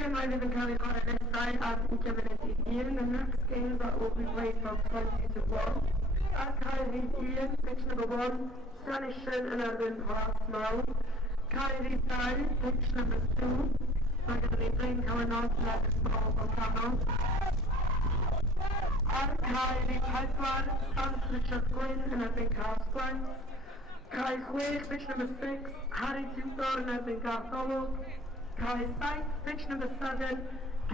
Game I live in County on this side and given it Ian. The next games that will be played from 20 to 1. At Kyrie Ian, pitch number 1, Stanishan 11 Rasmo. Kyrie Dal, pitch number 2. We're going to be playing coming on to let us ball Volcano. At Kyrie Pipeline, Stan Richard Gwyn and Evan Carsplans. Kai Chwech, pitch number 6, Harry Tudor and Evan Gartholo. Kai Sight, pitch number 7,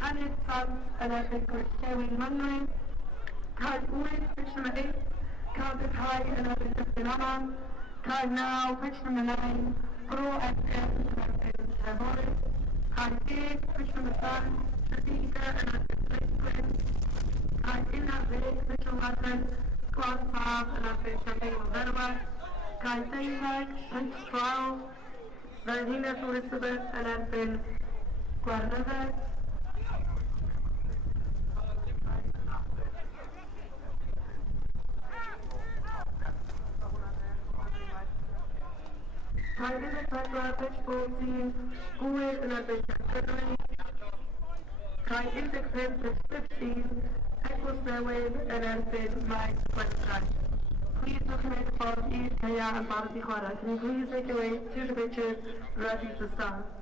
Kenneth Sant and Evan Kevin Munry. Kai Owen, pitch number 8, Calvin High and Evan Justin Aman. Kai Now, pitch number 9, Pro FM and Evan Tavoris. Kai Dave, pitch number 10, Shadika and Evan Blakewin. Kai Inna pitch 11, Glass Farm and Evan Jermaine Verwa. Kai Daybag, pitch 12, Frenhines Elizabeth yn erbyn Gwarnydde. Rhaid i ddechrau pitch 14, Gwyr yn erbyn Cymru. Rhaid 15 pitch 15, Eglwys Newydd yn erbyn Maes Gwenstraeth. Please look at the ffordd i'r Ceia yn barod i chwarae. Can you please make your way to the pitches, ready to start?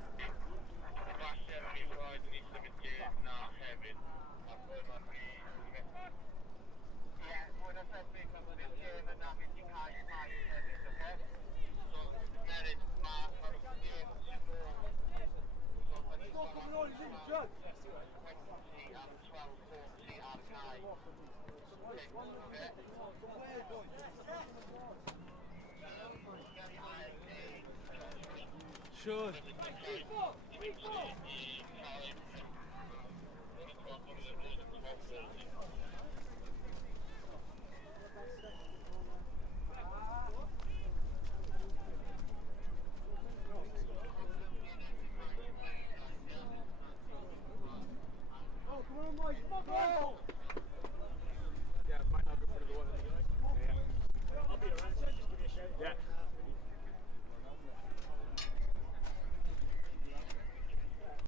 Sure. Oh, come on, boys, come on,